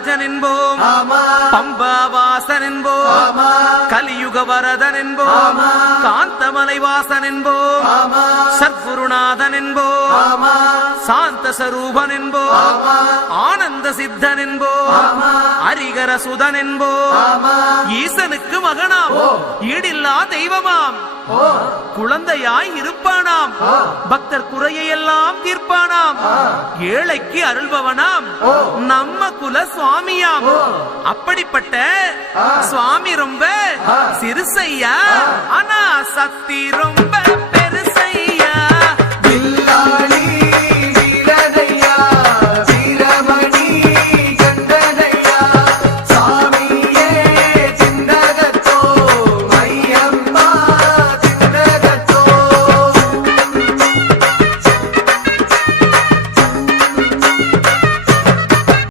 ராஜன் என்போம், பம்பாவாசன் என்போம், கலியுக வரதன் என்போம், காந்தமலை வாசன் என்போம், சத்குருநாதன் என்போம், சாந்த சரூபன் என்போம், ஆனந்த சித்தன் என்போம், ஹரிகர சுதன் என்போம், ஈசனுக்கு மகனாம், ஈடில்லா தெய்வமாம், குழந்தையாய் இருப்பானாம், பக்தர் குறையெல்லாம் தீர்ப்பானாம், ஏழைக்கு அருள்பவனாம், நம்ம குல சுவாமியாம். அப்படிப்பட்ட சுவாமி ரொம்ப சிறுசையா, ஆனா சக்தி ரொம்ப